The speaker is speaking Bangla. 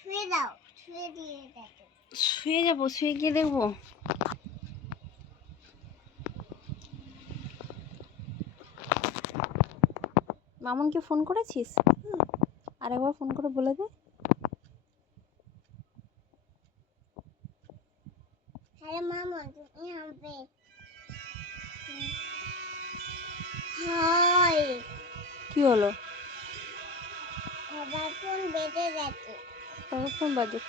শুয়ে দাও, শুয়ে দিয়ে দেখো। শুয়ে যাবো, শুয়ে গিয়ে দেখবো। মামুনকে ফোন করেছিস? আরেকবার ফোন করে বলে দে। হ্যালো মামুন, তুমি হবে? হাই, কি হলো? বাবার ফোন বেজে গেছে। বাবা ফোন বাজুক।